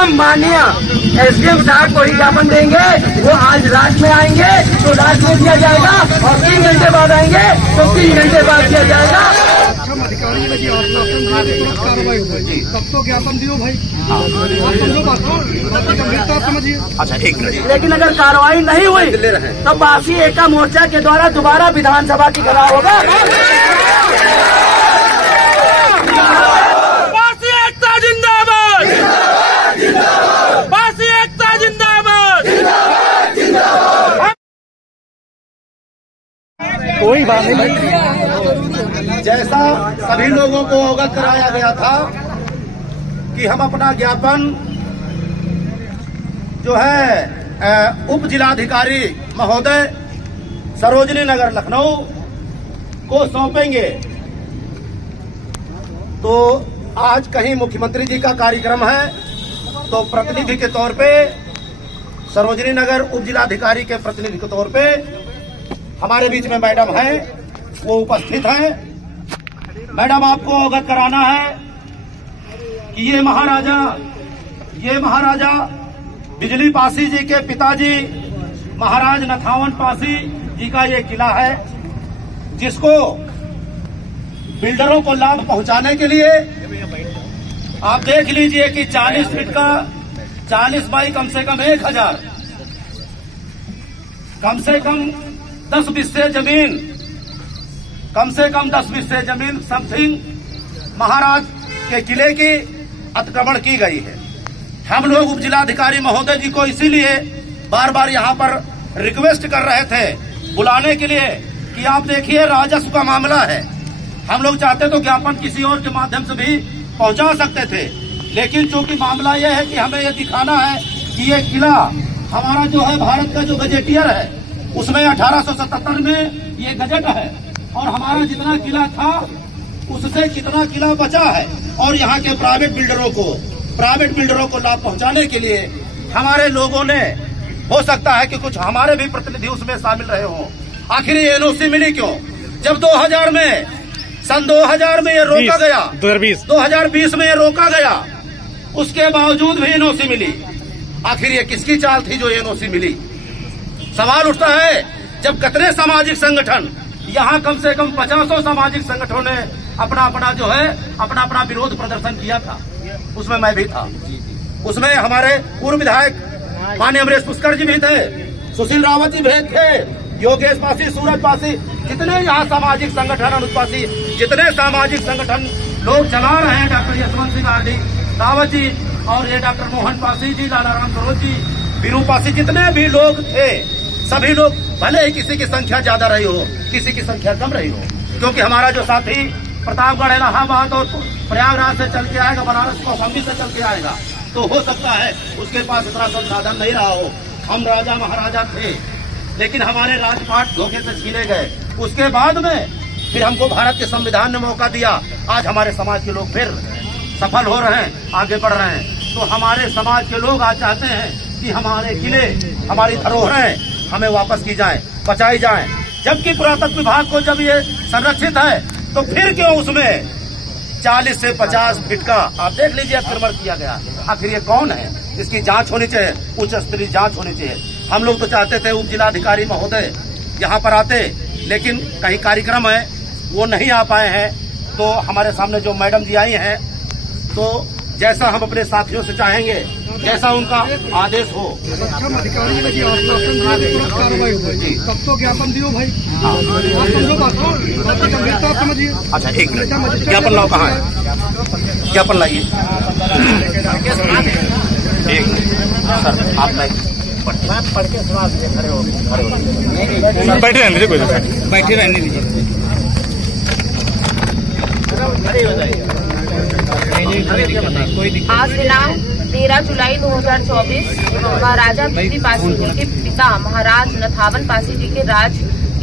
हम माननीय एसडीएम साहब को ही ज्ञापन देंगे। वो आज रात में आएंगे तो रात में दिया जाएगा और 3 घंटे बाद आएंगे तो 3 घंटे बाद दिया जाएगा। अधिकारी लगी और कार्रवाई हुई तब तो ज्ञापन दियो भाई, आप समझो बात को, गंभीरता समझिए। अच्छा, एक मिनट। लेकिन अगर कार्रवाई नहीं हुई तो बासी एका मोर्चा के द्वारा दोबारा विधानसभा की घेराव होगा। बासी एकता जिंदाबाद, बासी एकता जिंदाबाद। कोई बात नहीं। जैसा सभी लोगों को अवगत कराया गया था कि हम अपना ज्ञापन जो है उप जिलाधिकारी महोदय सरोजनी नगर लखनऊ को सौंपेंगे, तो आज कहीं मुख्यमंत्री जी का कार्यक्रम है तो प्रतिनिधि के तौर पे सरोजनी नगर उप जिलाधिकारी के प्रतिनिधि के तौर पे हमारे बीच में मैडम हैं, वो उपस्थित हैं। मैडम, आपको अवगत कराना है कि ये महाराजा बिजली पासी जी के पिताजी महाराज नथावन पासी जी का ये किला है, जिसको बिल्डरों को लाभ पहुंचाने के लिए आप देख लीजिए कि 40 फीट का 40 बाई कम से कम 1000, कम से कम 10 बिस्से जमीन, कम से कम 10 बिस्से जमीन समथिंग महाराज के किले की अतिक्रमण की गई है। हम लोग उप जिलाधिकारी महोदय जी को इसीलिए बार बार यहाँ पर रिक्वेस्ट कर रहे थे बुलाने के लिए कि आप देखिए राजस्व का मामला है। हम लोग चाहते तो ज्ञापन किसी और के माध्यम से भी पहुंचा सकते थे, लेकिन चूंकि मामला यह है कि हमें यह दिखाना है कि ये किला हमारा जो है भारत का जो गजेटियर है उसमें 1877 में ये गजट है और हमारा जितना किला था उससे कितना किला बचा है, और यहाँ के प्राइवेट बिल्डरों को लाभ पहुंचाने के लिए हमारे लोगों ने, हो सकता है कि कुछ हमारे भी प्रतिनिधि उसमें शामिल रहे हों। आखिर ये एनओसी मिली क्यों? जब 2000 में सन 2000 में ये रोका गया, 2020 में ये रोका गया, उसके बावजूद भी एनओसी मिली। आखिर ये किसकी चाल थी जो एनओसी मिली? सवाल उठता है जब कितने सामाजिक संगठन, यहाँ कम से कम 50 सामाजिक संगठनों ने अपना विरोध प्रदर्शन किया था, उसमें मैं भी था। उसमें हमारे पूर्व विधायक माननीय अमरेश पुष्कर जी भी थे, सुशील रावत जी भी थे, योगेश पासी, सूरज पासी, जितने यहाँ सामाजिक संगठन, अनुज पासी, जितने सामाजिक संगठन लोग चला रहे हैं, डॉक्टर यशवंत सिंह आरडी रावत जी और ये डॉक्टर मोहन पासी जी, लालाराम सरोज जी, बीरू पासी, जितने भी लोग थे, सभी लोग, भले ही किसी की संख्या ज्यादा रही हो, किसी की संख्या कम रही हो, क्योंकि हमारा जो साथी प्रतापगढ़, इलाहाबाद और प्रयागराज से चल के आएगा, बनारस कौशाम्बी से चल के आएगा, तो हो सकता है उसके पास इतना संसाधन नहीं रहा हो। हम राजा महाराजा थे, लेकिन हमारे राजपाट धोखे से छीने गए। उसके बाद में फिर हमको भारत के संविधान ने मौका दिया। आज हमारे समाज के लोग फिर सफल हो रहे हैं, आगे बढ़ रहे हैं। तो हमारे समाज के लोग आज चाहते हैं कि हमारे किले, हमारी धरोहरें हमें वापस की जाएं, बचाई जाएं। जबकि पुरातत्व विभाग को जब ये संरक्षित है तो फिर क्यों उसमें 40 से 50 फीट का आप देख लीजिए अतिक्रमण किया गया? आखिर ये कौन है? इसकी जांच होनी चाहिए, उच्च स्तरीय जांच होनी चाहिए। हम लोग तो चाहते थे उप जिलाधिकारी महोदय यहाँ पर आते, लेकिन कहीं कार्यक्रम है वो नहीं आ पाए हैं। तो हमारे सामने जो मैडम जी आई हैं, तो जैसा हम अपने साथियों से चाहेंगे, जैसा उनका आदेश हो। अधिकारी लगी और कार्रवाई हुई तब तो ज्ञापन दियो भाई, आप समझो बात को, गंभीरता समझिए। अच्छा, एक मिनट, ज्ञापन लाओ, कहाँ है ज्ञापन? लाइए एक सर, आप लाइए, पढ़ के सुना दीजिए, खड़े हो बैठे रहने दीजिए, बैठे रहने दीजिए, खड़े हो जाइए। आज दिनांक 13 जुलाई 2024 महाराजा बिजली पासी जी के पिता महाराज नथावन पासी जी के राज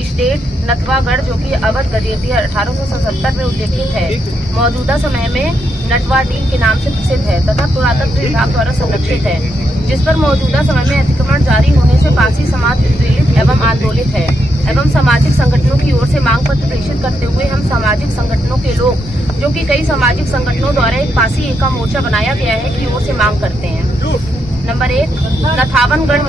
स्टेट नथवागढ़, जो कि अवध गजेटियर 1877 में उल्लेखित है, मौजूदा समय में नटवाडीह के नाम से प्रसिद्ध है तथा पुरातत्व विभाग द्वारा संरक्षित है, जिस पर मौजूदा समय में अतिक्रमण जारी होने से पासी समाज उत्पीड़ित एवं आंदोलित है एवं सामाजिक संगठनों की ओर से मांग पत्र प्रेषित करते हुए हम सामाजिक संगठनों के लोग, जो कि कई सामाजिक संगठनों द्वारा एक पासी एका मोर्चा बनाया गया है, की ओर से मांग करते हैं। नंबर 1, नथावनगढ़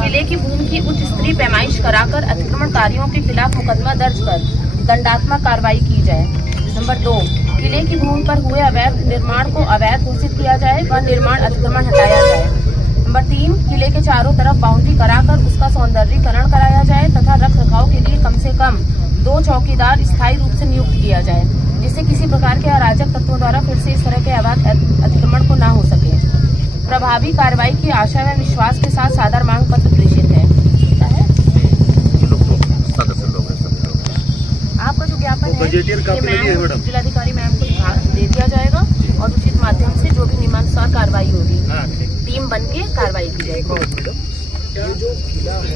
किले की भूमि की उच्च स्तरीय पैमाइश कराकर अतिक्रमणकारियों के खिलाफ मुकदमा दर्ज कर दंडात्मक कार्रवाई की जाए। नंबर 2, किले की भूमि पर हुए अवैध निर्माण को अवैध घोषित किया जाए व निर्माण अतिक्रमण हटाया जाए। नंबर 3, किले के चारों तरफ बाउंड्री कराकर उसका सौंदर्यीकरण कराया जाए तथा रख रखाव के लिए कम से कम 2 चौकीदार स्थायी रूप से नियुक्त किया जाए, जिससे किसी प्रकार के अराजक तत्वों द्वारा फिर से इस तरह के अवैध अतिक्रमण को न हो सके। प्रभावी कार्रवाई की आशा व विश्वास के साथ सादर मांग पत्र प्रेषित है। आपका जो ज्ञापन है जिलाधिकारी मैम को दे दिया जाएगा और उचित माध्यम से जो भी नियमानुसार कार्रवाई होगी, टीम बन के कार्रवाई की जाएगी। ये जो किला है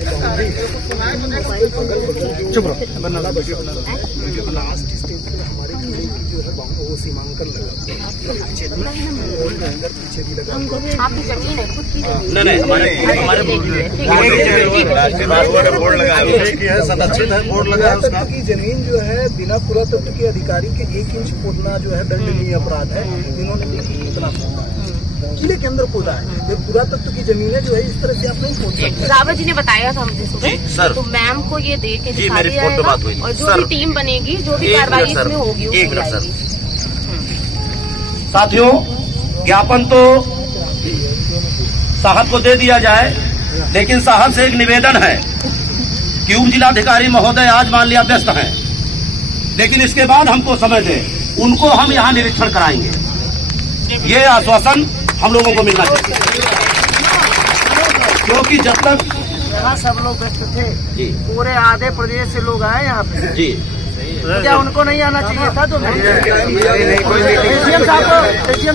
लास्ट स्टेज पे हमारे किले की जो है वो सीमांकन लगा पीछे भी लगा। आपकी जमीन है, खुद की बोर्ड लगा है, संरक्षित है, बोर्ड लगा है। उसका की जमीन जो है बिना पुरातत्व के अधिकारी के 1 इंच खोदना जो है दंडनीय अपराध है। इन्होंने देखिए कितना किले के अंदर खोदा है, ये पुरातत्व की जमीन है जो है, इस तरह से आप नहीं खोद सकते। रावत जी ने बताया था मुझे सुबह, तो मैम को ये दे के दिखा दिया जाएगा और जो भी टीम बनेगी, जो भी कार्रवाई इसमें होगी वो जाएगी। साथियों, ज्ञापन तो साहब को दे दिया जाए, लेकिन साहब से एक निवेदन है कि उप जिलाधिकारी महोदय आज मान लिया व्यस्त हैं, लेकिन इसके बाद हमको समय दें, उनको हम यहाँ निरीक्षण कराएंगे। ये आश्वासन हम लोगों को मिलना चाहिए, क्योंकि जब तक यहाँ सब लोग व्यस्त थे, पूरे आधे प्रदेश से लोग आए यहाँ पे जी, क्या उनको नहीं आना चाहिए था? तो एसडीएम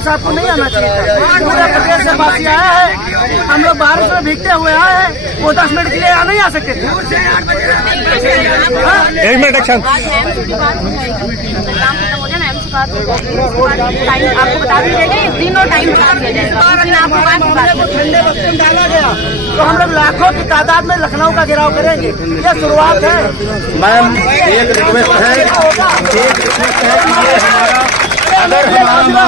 साहब को नहीं आना चाहिए था। पूरे प्रदेश से बाकी आया है, हम लोग बारिश में भीगते हुए आए हैं, वो 10 मिनट के लिए नहीं आ सकते थे। 1 मिनट एक्शन। टाइम आपको बता दिया जाएगा, एक दिन और टाइम बता दिया जाएगा, उस दिन आपको ठंडे बस्ते में डाला गया तो हम लोग लाखों की तादाद में लखनऊ का घेराव करेंगे। ये शुरुआत है। मैम, एक रिक्वेस्ट है कि ये हमारा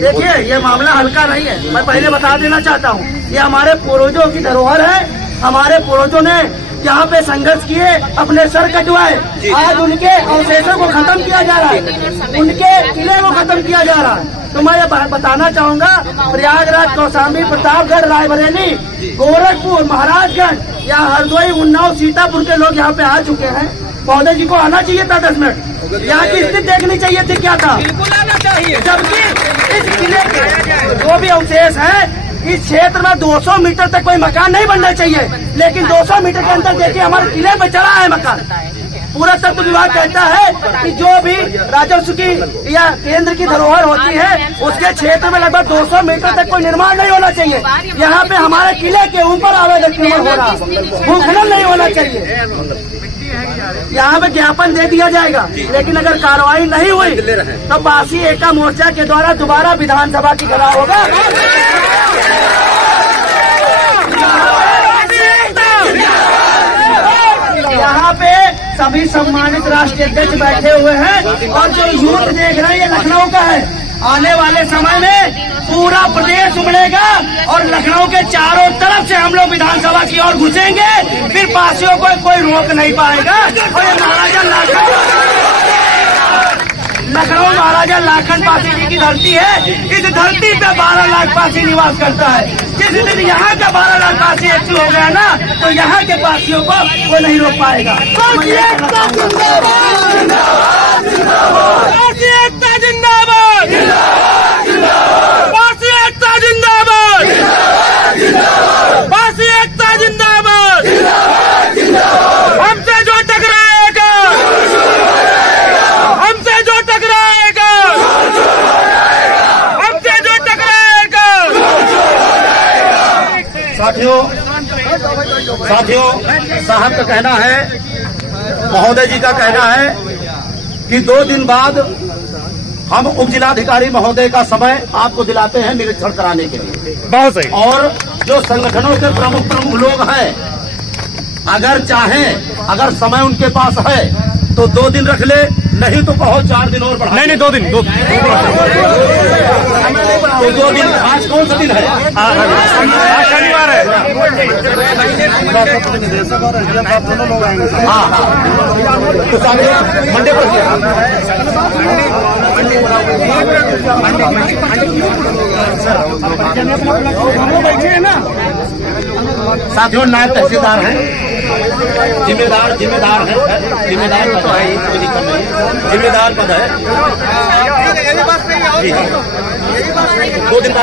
देखिए, ये मामला हल्का नहीं है। मैं पहले बता देना चाहता हूँ, ये हमारे पूर्वजों की धरोहर है। हमारे पूर्वजों ने यहाँ पे संघर्ष किए, अपने सर कटवाए, आज उनके अवशेषों को खत्म किया जा रहा है, उनके किले को खत्म किया जा रहा है। तो मैं ये बताना चाहूंगा, प्रयागराज, कौशाम्बी, प्रतापगढ़, रायबरेली, गोरखपुर, महाराजगंज, यहाँ हरदोई, उन्नाव, सीतापुर के लोग यहाँ पे आ चुके हैं। महोदय जी को आना चाहिए था 10 मिनट, यहाँ की स्थिति देखनी चाहिए थी क्या था। बिल्कुल आना चाहिए। जबकि इस किले के जो भी अवशेष है, इस क्षेत्र में 200 मीटर तक कोई मकान नहीं बनना चाहिए, लेकिन 200 मीटर के अंदर देखिए हमारे किले में चढ़ा है मकान। पुरातत्व विभाग कहता है कि जो भी राजस्व की या केंद्र की धरोहर होती है, उसके क्षेत्र में लगभग 200 मीटर तक कोई निर्माण नहीं होना चाहिए। यहाँ पे हमारे किले के ऊपर अवैध अतिक्रमण हो रहा, भूखनन नहीं होना चाहिए। यहाँ पे ज्ञापन दे दिया जाएगा, लेकिन अगर कार्रवाई नहीं हुई तो पासी एका मोर्चा के द्वारा दोबारा विधानसभा की घेराव होगा। यहाँ पे सभी सम्मानित राष्ट्रीय अध्यक्ष बैठे हुए हैं और जो यूथ देख रहे हैं, ये लखनऊ का है। आने वाले समय में पूरा प्रदेश उमड़ेगा और लखनऊ के चारों तरफ से हम लोग विधानसभा की ओर घुसेंगे, फिर पासियों को कोई रोक नहीं पाएगा। और ये लखनऊ महाराजा लाखन पासी जी की धरती है। इस धरती पे 12 लाख पासी निवास करता है। जिस दिन यहाँ का 12 लाख पासी एक्टिव हो गया ना, तो यहाँ के पासियों को वो नहीं रोक पाएगा। हमसे जो टकराएगा, हमसे जो टकराएगा, हमसे जो टकराएगा। साथियों, साहब का कहना है, महोदय जी का कहना है कि 2 दिन बाद हम उप जिलाधिकारी महोदय का समय आपको दिलाते हैं निरीक्षण कराने के लिए। बहुत सही। और जो संगठनों के प्रमुख लोग हैं, अगर चाहें, अगर समय उनके पास है तो 2 दिन रख ले, नहीं तो बहुत 4 दिन और बढ़ा। नहीं 2 दिन, 2 दिन। आज कौन सा दिन है? आज शनिवार है। हाँ, तो मंडे पर बैठे हैं ना साथियों, नायब तहसीलदार हैं, जिम्मेदार है, जिम्मेदार पद है, कोई दिक्कत नहीं, जिम्मेदार पद है। 2 दिन का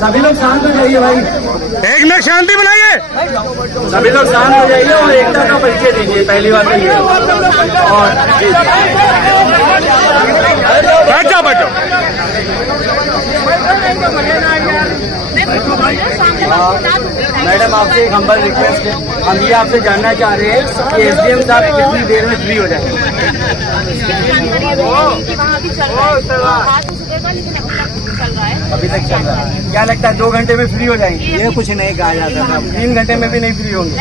सभी लोग शांत हो जाइए भाई, 1 मिनट शांति बनाइए। सभी लोग शांत हो जाइए और एकता का परिचय दीजिए। पहली बात ये और बैठ जाओ, बैठ जाओ। मैडम, आपसे एक हम्बल रिक्वेस्ट है, हम ये आपसे जानना चाह रहे हैं कि एसडीएम साहब कितनी देर में फ्री हो जाएंगे? अभी तक चल रहा है। क्या लगता है 2 घंटे में फ्री हो जाएंगे? ये कुछ नहीं कहा जा सकता, 3 घंटे में भी नहीं फ्री होंगे।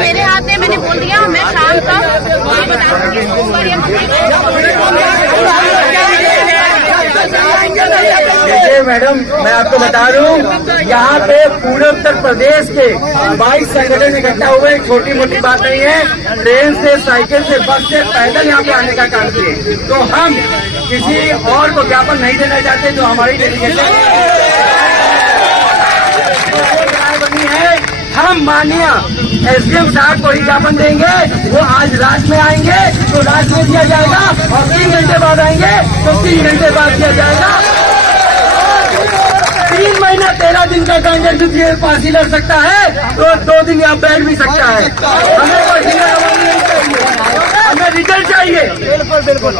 मेरे हाथ में, मैंने बोल दिया मैं शाम तक देखिए मैडम, मैं आपको बता दूं, यहाँ पे पूरे उत्तर प्रदेश के 22 संगठन इकट्ठा हुए। छोटी मोटी बात नहीं है। ट्रेन से, साइकिल से, बस से, पैदल यहाँ पे आने का काम किए। तो हम किसी और को ज्ञापन नहीं देना चाहते। जो हमारी डेलीगेशन बनी है, हम माननीय एसडीएम साहब को ही ज्ञापन देंगे। वो आज रात में आएंगे तो रात में दिया जाएगा, और 3 घंटे बाद आएंगे तो 3 घंटे बाद दिया जाएगा। 3 महीना 13 दिन का ट्रांजेक्शन जेल फांसी लड़ सकता है तो 2 दिन यहाँ बैठ भी सकता है। हमें कोई ढीलाढाली नहीं चाहिए, हमें रिजल्ट चाहिए। बिल्कुल बिल्कुल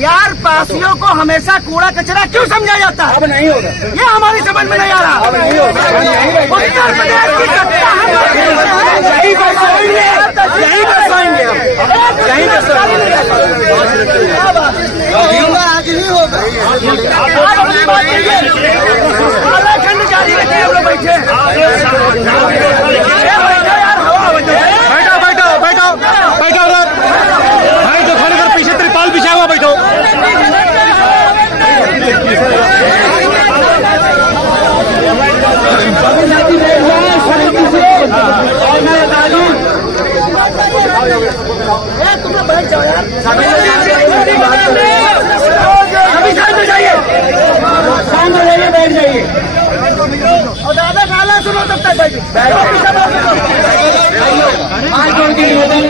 यार, पासियों को हमेशा कूड़ा कचरा क्यों समझा जाता है? अब नहीं होगा, ये हमारी समझ में नहीं आ रहा। अब नहीं होगा। उत्तर प्रदेश की सत्ता यही बसाएंगे, यही बसाएंगे, यही बसाएंगे। आज ही होगा। खंड जारी रखिए, हम लोग बैठे। बैठो, बैठो, बैठो, बैठो उधर। भाई तो खड़े कर, पीछे त्रिपाल बिछा हुआ, बैठो। तुम लोग बैठ जाओ यार, अभी शांत हो जाइए, शांत हो जाइए, बैठ जाइए। और दादा गाला सुनो तब तक बैठ